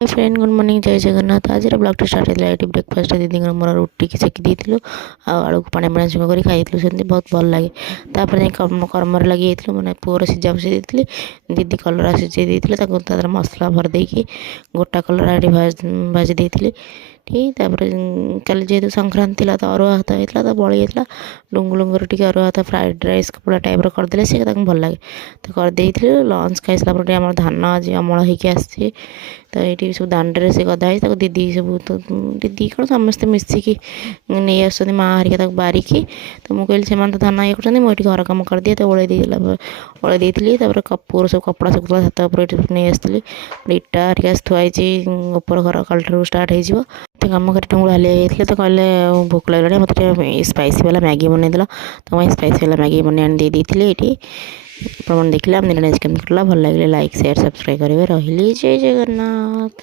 Hi friend good morning जय जगन्नाथ। आज blog start होता है ब्रेकफास्ट दीदी मोर रुटी की सेकी देलु आलू को पानी पानी झुंग कर खाई सेमती बहुत भल लगे। तापर कर्म लगे मैंने पुअर सीझा बसई देती दीदी कलरा सीझे देते मसला भर देकी गोटा कलरा ये भाजी देती ठीक। तापर कल जेहतु संक्रांति था तो अरुआ भात होता तो बड़ी जाता डुंगुर टी अरुआ भात फ्राइड राइस पूरा टाइप करदे सी भल लगे तो करदे लंच खाई सारापर आम धान आज अमल होगी आसी तो ये सब दांडे से गदा है दीदी सब तो दीदी कौन समस्ते मिसिकी नहीं आस माँ हरिका बारिकी तो मुझे से तो धान ये कर मुझे घर कम कर दिए तो ओल्ले देती पुअर सब कपड़ा सब छात नहीं आसती इटा हरिका थुआई ऊपर घर कल स्टार्ट हो कम कर हाली तो कहले भोक लगे मत स्पाइसी वाला मैगी बनईदेला तो मैं स्पाइसी वाला मैगी बन दे देती ये देखिए आम दिन केमती कला भल लगे लाइक शेयर सब्सक्राइब करेंगे रही जय जगन्नाथ।